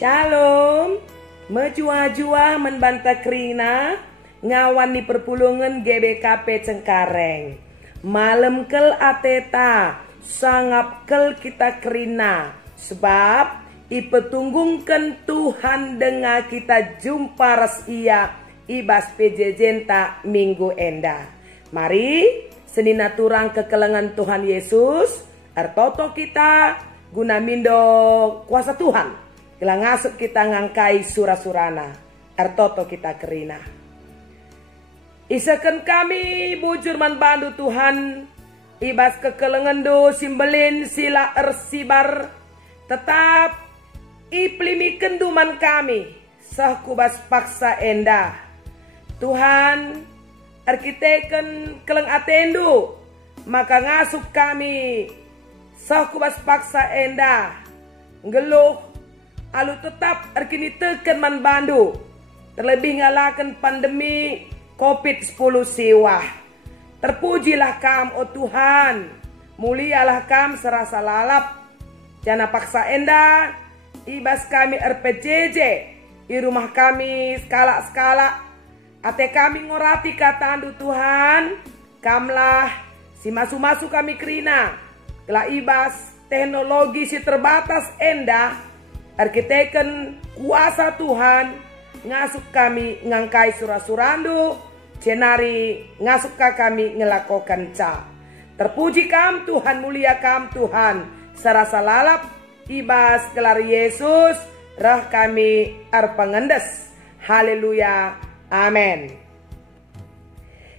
Shalom, menjua-jua membantah kerina, ngawan di perpulungan GBKP Cengkareng. Malam kel ateta, sangap kel kita kerina, sebab ipetunggungkan Tuhan dengan kita jumpa ras ia ibas pejejenta minggu enda. Mari senina turang kekelengan Tuhan Yesus, artoto kita guna mindo kuasa Tuhan. Kila ngasuk kita ngangkai surah-surana, artoto kita kerina. Isakan kami bujur man bandu Tuhan, ibas kekelengan do simbelin sila ersibar, tetap iplimi kenduman kami, sah kubas paksa enda. Tuhan, arkiteken keleng atendu, maka ngasuk kami, sah kubas paksa enda. Ngeluh, alu tetap arkini teken man bandu, terlebih ngalakan pandemi COVID-10 siwah. Terpujilah kam, oh Tuhan, mulialah kam serasa lalap, jana paksa enda, ibas kami RPJJ, di rumah kami skala-skala, ate kami ngorati katandu Tuhan, kamlah si masu-masu kami kerina, telah ibas teknologi si terbatas enda, arkiteken kuasa Tuhan, ngasuk kami ngangkai surah-surandu, cenari ngasuk kami ngelakokan ca. Terpuji kam Tuhan, mulia kam Tuhan, serasa lalap, ibas kelar Yesus, rah kami arpangendes. Haleluya, amin.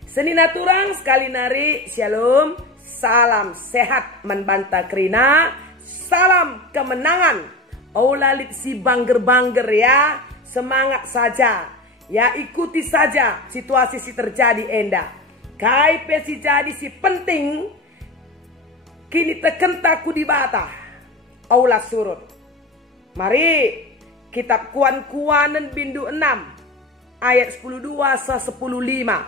Senina turang sekali nari, shalom, salam sehat membantah kerina, salam kemenangan. Aulalit si bangger-bangger ya, semangat saja, ya ikuti saja situasi si terjadi enda. Kai pesi jadi si penting, kini tekentaku di bata, aula surut. Mari kitab Kuan-Kuanen bindu 6 ayat 12 sa 10:5.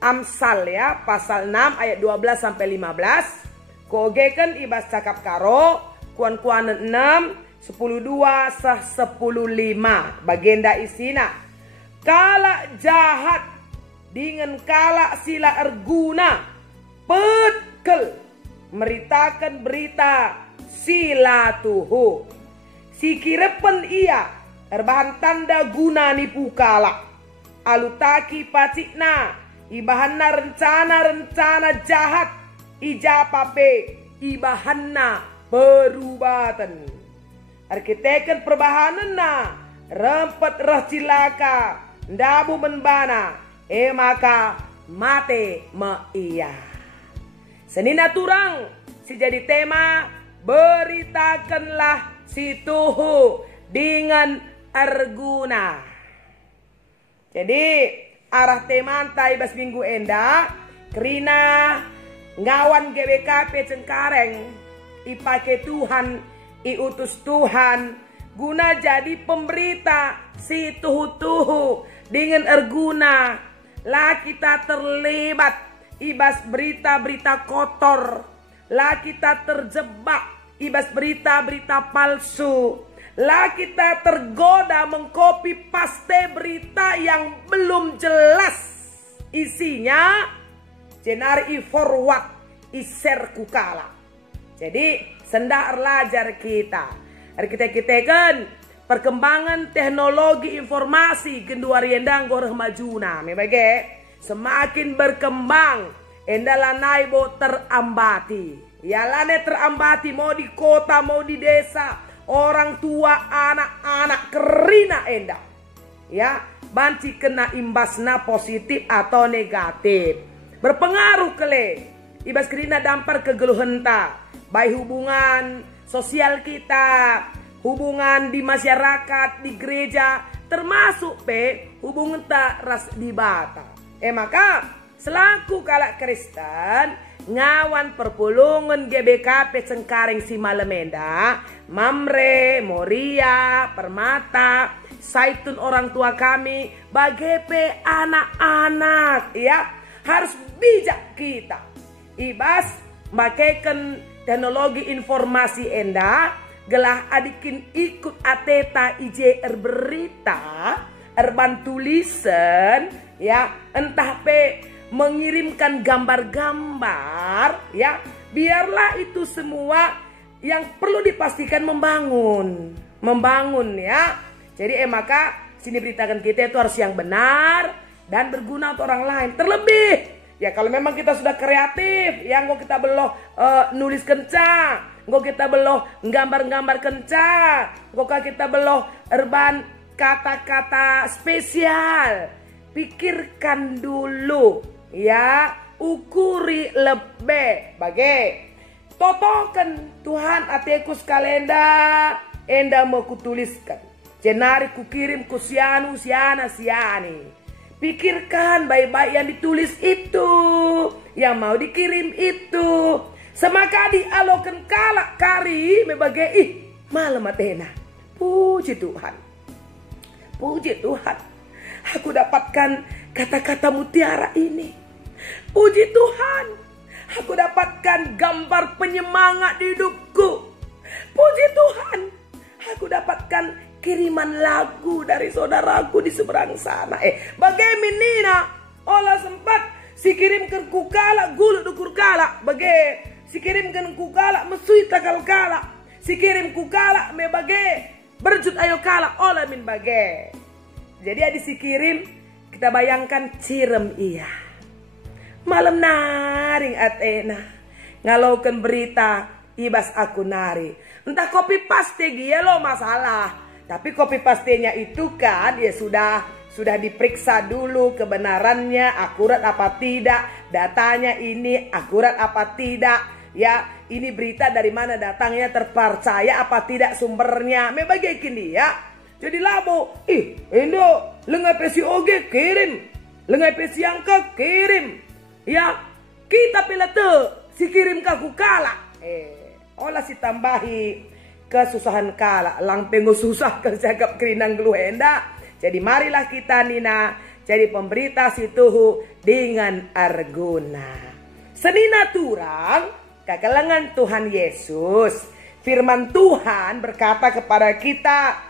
Amsal ya, pasal 6 ayat 12 sampai 15. Kogekan ibas cakap karo Kuan-Kuanen 6 10:2 sah 10:5. Bagenda isina, kala jahat dengan kala sila erguna, petkel meritakan berita sila tuhu. Si kirepen ia erbahan tanda guna nipu kala, alutaki pacikna ibahanna rencana-rencana jahat, ijapape ibahanna perubatan. Arkiteken perbahanan na rempet rah cilaka ndabu menbana maka mate ma iya. Senina turang si jadi tema, beritakanlah si tuhu dengan erguna. Jadi arah tema antai bas minggu enda kerina ngawan GBKP Cengkareng ipake Tuhan, iutus Tuhan guna jadi pemberita si tuhu-tuhu dengan erguna. Lah kita terlibat ibas berita-berita kotor, lah kita terjebak ibas berita-berita palsu, lah kita tergoda mengcopy paste berita yang belum jelas isinya, cenari forward iser kukala. Jadi sendak erlajar kita kan perkembangan teknologi informasi genduari endang goreh majuna memang semakin berkembang endalanai bo terambati ya, lane terambati mau di kota mau di desa, orang tua anak-anak kerina enda ya, banci kena imbasna positif atau negatif, berpengaruh kele ibas kerina dampar kegeluhenta baik hubungan sosial kita, hubungan di masyarakat, di gereja, termasuk hubungan tak ras di bata. Maka selaku kalak Kristen, ngawan perpulungan GBKP Cengkareng si Malemenda, Mamre, Moria, Permata, Saitun orang tua kami, bagepe anak-anak ya, harus bijak kita. Ibas makaikan teknologi informasi enda gelah adikin ikut ateta ije berita erban tulisan ya, entah pe mengirimkan gambar-gambar ya, biarlah itu semua yang perlu dipastikan membangun ya. Jadi maka sini beritakan kita itu harus yang benar dan berguna untuk orang lain. Terlebih ya kalau memang kita sudah kreatif, yang kita beloh nulis kencang, kita beloh gambar-gambar kencang, kita beloh erban kata-kata spesial. Pikirkan dulu ya, ukuri lebih bagai totokan Tuhan atekus kalenda enda mau kutuliskan. Jenari kukirim ku sianu siana siani. Pikirkan baik-baik yang ditulis itu, yang mau dikirim itu. Semaka dialokan kalak kari mebagai malam atena. Puji Tuhan. Puji Tuhan. Aku dapatkan kata-kata mutiara ini. Puji Tuhan. Aku dapatkan gambar penyemangat di hidupku. Puji Tuhan. Aku dapatkan kiriman lagu dari saudaraku di seberang sana. Bagaimana Nina? Olah sempat si kirim ke kukala gulu dukur kala. Si kirim ke kukala mesui takal kala. Si kirim kukala me berjut ayo kala olah min Jadi ada si kirim, kita bayangkan cirem iya. Malam naring atena. Ngalaukan berita ibas aku nari. Entah copy paste dia lo masalah. Tapi copy pastenya itu kan ya sudah diperiksa dulu kebenarannya, akurat apa tidak, datanya ini akurat apa tidak, ya ini berita dari mana datangnya, terpercaya apa tidak sumbernya, membagai kini ya. Jadi labo, Indo lengai pesi oge kirim, lengai pesi angka kirim, ya kita pilih tuh si kirim kaku kala, olah si tambahi kesusahan kala, lang pengu susah kerjagap kerinang gluenda. Jadi marilah kita Nina jadi pemberita situhu dengan arguna. Senina turang kekalangan Tuhan Yesus. Firman Tuhan berkata kepada kita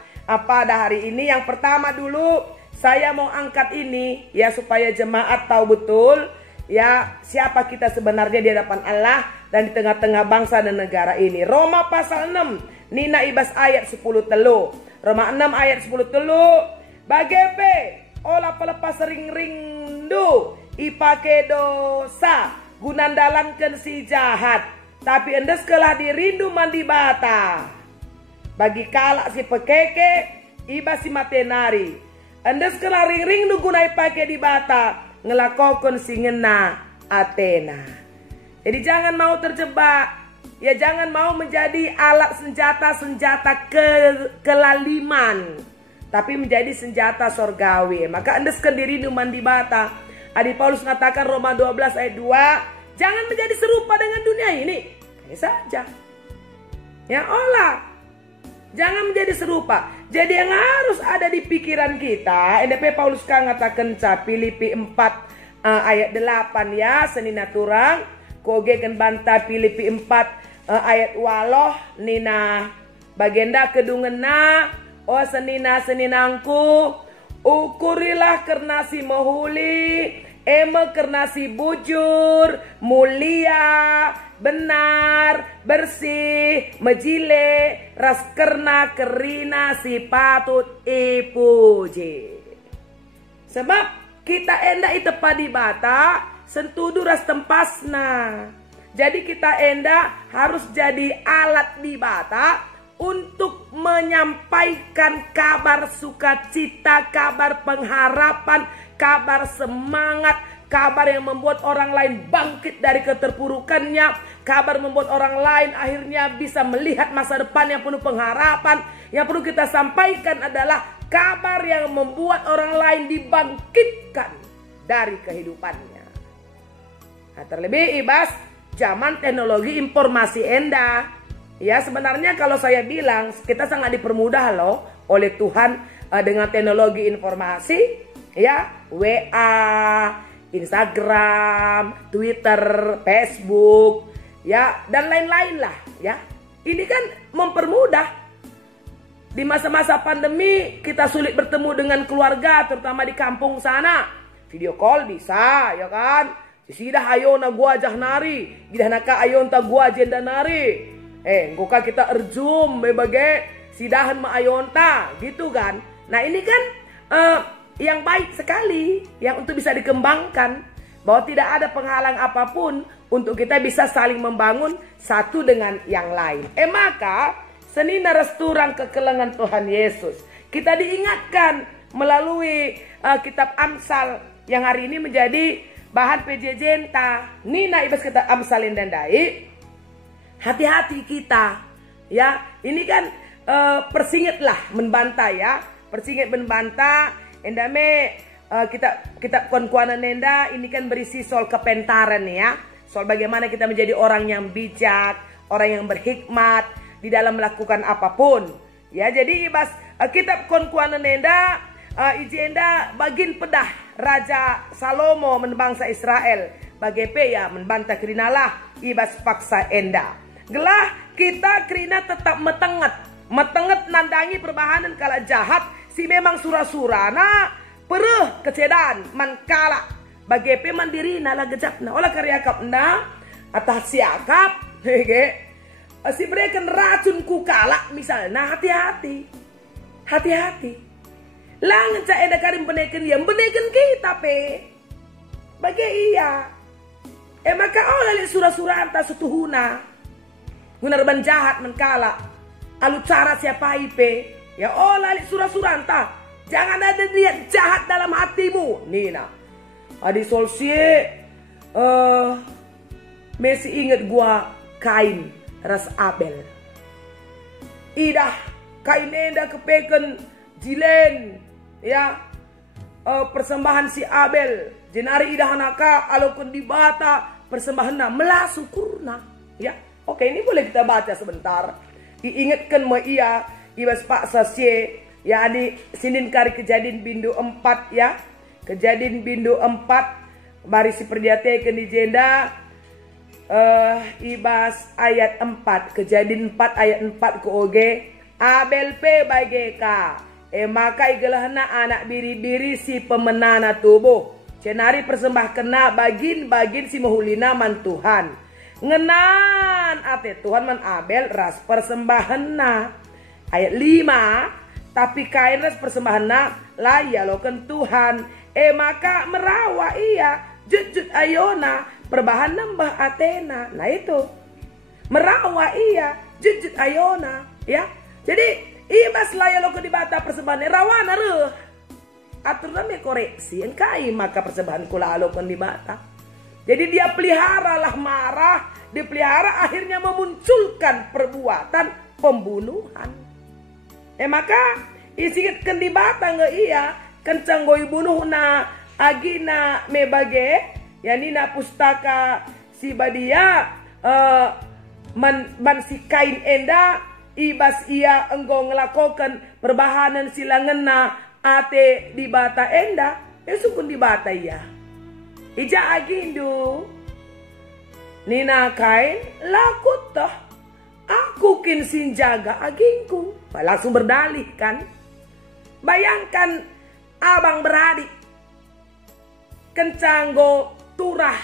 pada hari ini. Yang pertama dulu saya mau angkat ini ya supaya jemaat tahu betul ya siapa kita sebenarnya di hadapan Allah dan di tengah-tengah bangsa dan negara ini. Roma pasal 6 Nina ibas ayat 10 telu. Roma 6 ayat 10 telu. Bagepe olah pelepas ring-rindu ipake dosa gunandalankan si jahat. Tapi endes kelah dirindu mandi bata. Bagi kalak si pekeke iba si matenari. Endes kelah ring-rindu gunai pake di bata ngelakokon si ngena atena. Jadi jangan mau terjebak. Ya jangan mau menjadi alat senjata kelaliman. Tapi menjadi senjata sorgawi. Maka endeskan diri mandi bata. Adi Paulus mengatakan Roma 12 ayat 2. Jangan menjadi serupa dengan dunia ini. Ini saja. Ya olah. Jangan menjadi serupa. Jadi yang harus ada di pikiran kita. NDP Paulus mengatakan Filipi 4 ayat 8 ya. Senina turang. Koge kan banta Filipi 4 ayat waloh Nina bagenda kedungena seninangku ukurilah karena si mohuli karena si bujur mulia benar bersih mejile ras karena kerina si patut ipuji. Sebab kita enda itu padi bata sentudu ras tempasna. Jadi kita enda harus jadi alat di bata untuk menyampaikan kabar sukacita, kabar pengharapan, kabar semangat, kabar yang membuat orang lain bangkit dari keterpurukannya, kabar membuat orang lain akhirnya bisa melihat masa depan yang penuh pengharapan. Yang perlu kita sampaikan adalah kabar yang membuat orang lain dibangkitkan dari kehidupannya. Nah, terlebih ibas zaman teknologi informasi enda. Ya sebenarnya kalau saya bilang kita sangat dipermudah loh oleh Tuhan dengan teknologi informasi ya, WA, Instagram, Twitter, Facebook ya dan lain-lain lah ya. Ini kan mempermudah. Di masa-masa pandemi kita sulit bertemu dengan keluarga, terutama di kampung sana. Video call bisa, ya kan? Sidah ayo na gua jah nari, gidah naka ayo ta gua jenda nari. Ngoka kita erjum bebage sidahan ma ayonta, gitu kan? Nah ini kan yang baik sekali, yang untuk bisa dikembangkan, bahwa tidak ada penghalang apapun untuk kita bisa saling membangun satu dengan yang lain. Maka senina resturang kekelengan Tuhan Yesus, kita diingatkan melalui kitab Amsal yang hari ini menjadi bahan PJJ-ta. Nina ibas kita Amsalin dan Dai. Hati-hati kita, ya. Ini kan persingit lah membantah, ya. Persingit membantah. Endame kitab kuan-kuanan nenda ini kan berisi soal kepentaran, ya. Soal bagaimana kita menjadi orang yang bijak, orang yang berhikmat di dalam melakukan apapun. Ya, jadi ibas kitab kuan-kuanan nenda ijenda bagin pedah Raja Salomo menbangsa Israel. Bagepe ya membantah kerinalah ibas paksa enda. Gelah kita kerina tetap metenget nandangi perbahanan kala jahat si memang surah-surana pereh kecedan mankala bagepe mandiri nala gejapna olah karyakap na atas siakap si berikan racun kukala misalnya. Hati-hati lang ca eda karim beneken yang beneken kita pe bagi iya maka oleh surah-surah anta sutuhuna gunarban jahat menkala alu cara siapa ipe ya oleh surah-surah anta jangan ada niat jahat dalam hatimu. Nina adi solsie Messi inget gua Kain ras Abel idah Kain enda kepeken jilen, ya, persembahan si Abel jenari idah naka alokun dibata persembahan melasukurna, ya. Oke, ini boleh kita baca sebentar. Diingatkan mo iya ibas pak sasye, ya, di sinin kari kejadian bindu 4, ya. Kejadian bindu 4 mari si perdiatekan di jenda ibas ayat 4, kejadian 4 ayat 4 ke oge Abel pe bageka maka igelahna anak biri-biri si pemenana tubuh cenari persembah kena bagin si mahulina man Tuhan ngenan ate Tuhan man Abel ras persembahanna ayat 5 tapi Kain ras persembahanna laya loken Tuhan maka merawa iya jut ayona perbahan nambah Athena. Nah itu merawa iya jut ayona, ya. Jadi ibas laya lo ke dibata persembahan rawana reh atur nami koreksi engkai maka persembahan kula alo kan dibata. Jadi dia peliharalah marah, dipelihara akhirnya memunculkan perbuatan pembunuhan. Maka isingitkan dibata nge iya kencang goi bunuh na agina mebage ya nina pustaka si badia man si Kain enda ibas ia enggo ngelakokan perbahanan silangena ate di bata enda sukun di bata iya ija agindu nina Kain lakut toh aku kin sinjaga agingku langsung berdalih kan. Bayangkan abang beradik kencanggo turah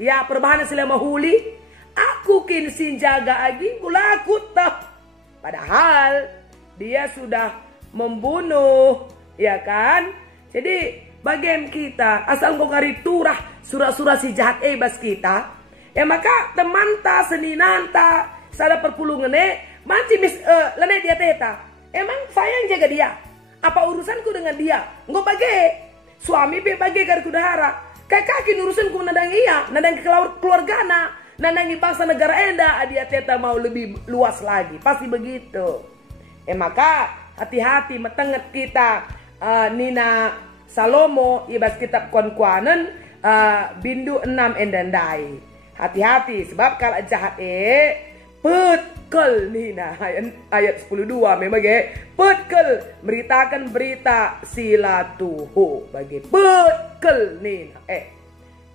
ya perbahanan sila mahuli aku kin sinjaga agingku lakut toh padahal dia sudah membunuh, ya kan? Jadi bagian kita asal ngokari turah surah-surah si jahat bas kita maka temanta seninanta sada perpulungane manci mis lene dia teta emang saya yang jaga dia apa urusanku dengan dia nggak bagi suami be bagi kari kudahara kayak kaki urusanku nadang iya nadang keluargana nanangi bangsa negara enda dia teta mau lebih luas lagi pasti begitu maka hati-hati metenget kita nina Salomo ibas kitab kuan-kuanen bindu 6 endandai hati-hati sebab kalau jahat petkel nina ayat 12 memang petkel beritakan berita silatuhu bagi petkel nina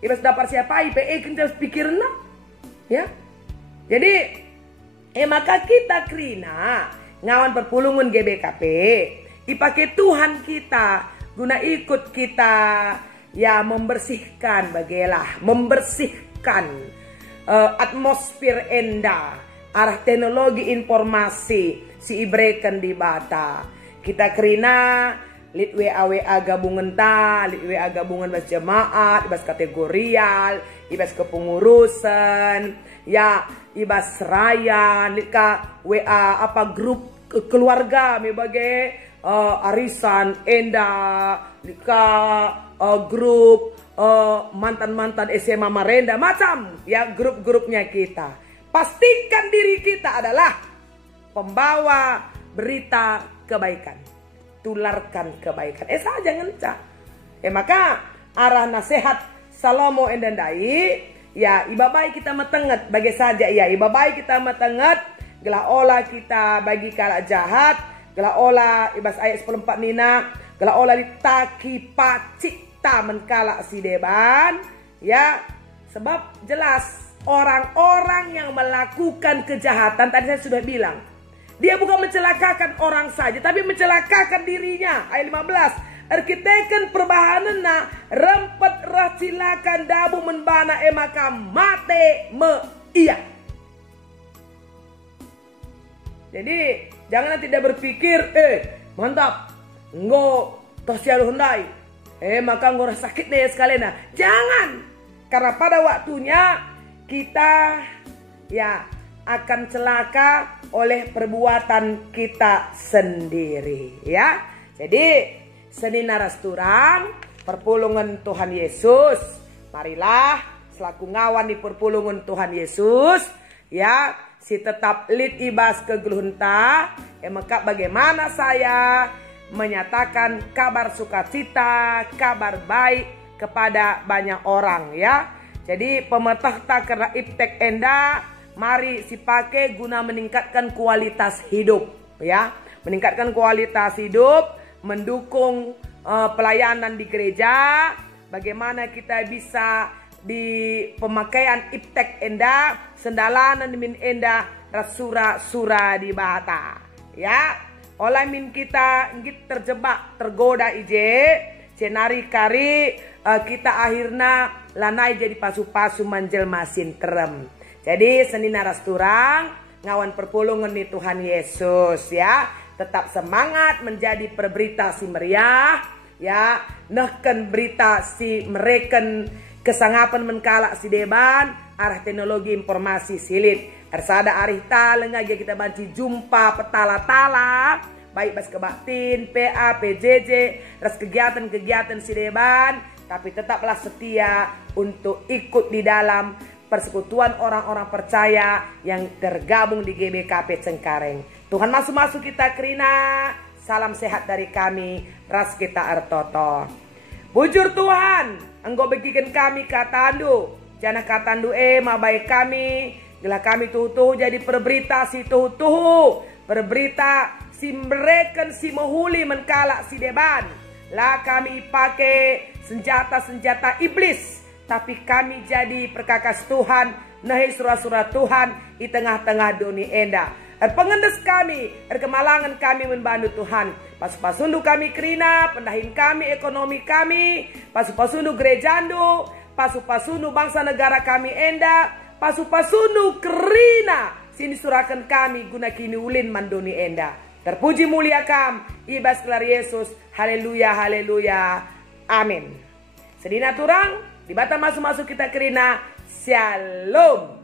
ibas dapat siapa kita pikirna. Ya, jadi Maka kita krina ngawan perpulungan GBKP ipake Tuhan kita guna ikut kita ya membersihkan bagelah membersihkan atmosfer enda arah teknologi informasi si ibreken di bata kita krina lit WA gabungan lit WA gabungan bas jemaat ibas kategorial ibas kepengurusan ya ibas rayan lit ka WA apa grup keluarga mi bagai arisan enda lit ka grup mantan-mantan SMA Marenda macam ya grup-grupnya kita. Pastikan diri kita adalah pembawa berita kebaikan. Tularkan kebaikan. Saja ngenca. Maka arah nasihat Salomo endandai ya ibabai kita metenget bagi saja ya ibabai kita metenget gelah olah kita bagi kala jahat gelah olah ibas ayat 14 nina gelah olah ditaki pacita menkala si deban ya sebab jelas orang-orang yang melakukan kejahatan tadi saya sudah bilang dia bukan mencelakakan orang saja, tapi mencelakakan dirinya. Ayat 15. Arkiteken perbahanan na rempet racilakan dabu menbana emaka mate me iya. Jadi jangan tidak berpikir, mantap, nggo tosial hundai, maka nggo sakit deh sekalian. Nah, jangan, karena pada waktunya kita ya akan celaka oleh perbuatan kita sendiri ya. Jadi seni narasturang perpulungan Tuhan Yesus. Marilah selaku ngawan di perpulungan Tuhan Yesus ya si tetap lid ibas kegeluhunta maka bagaimana saya menyatakan kabar sukacita, kabar baik kepada banyak orang ya. Jadi pemerintah kena iptek enda mari sipake guna meningkatkan kualitas hidup ya, meningkatkan kualitas hidup, mendukung pelayanan di gereja, bagaimana kita bisa di pemakaian iptek enda, sendalanan min enda rasura-sura di bata ya. Oleh min kita ngit terjebak tergoda ije, cenari kari kita akhirnya lanai jadi pasu-pasu manjel masin terem. Jadi seni narasturang ngawan perpulungan di Tuhan Yesus ya. Tetap semangat menjadi perberita si meriah ya. Nehken berita si mereken kesangapan menkala si deban arah teknologi informasi silit. Ersada arih talenga kita banci jumpa petala-tala baik bas kebaktin, PA, PJJ, ras kegiatan-kegiatan si deban, tapi tetaplah setia untuk ikut di dalam persekutuan orang-orang percaya yang tergabung di GBKP Cengkareng. Tuhan masuk-masuk kita krina. Salam sehat dari kami, ras kita ertoto. Bujur Tuhan, engkau bagikan kami katandu. Janah katandu mabai kami. Gila kami tuh jadi perberita si tuh. Perberita si mereken si mohuli menkala si deban. Lah kami pakai senjata-senjata iblis. Tapi kami jadi perkakas Tuhan, nahi surah-surah Tuhan di tengah-tengah dunia enda. Pengendes kami, kemalangan kami membantu Tuhan. Pasu-pasundu kami krina, pendahin kami ekonomi kami, pasu-pasundu gerejandu, pasu-pasundu bangsa negara kami enda, pasu-pasundu krina, sini surahkan kami guna kini ulin manduni enda. Terpuji mulia kam, ibas kelar Yesus, haleluya, haleluya, amin. Sedina turang. Di bata masuk-masuk kita kerina. Shalom.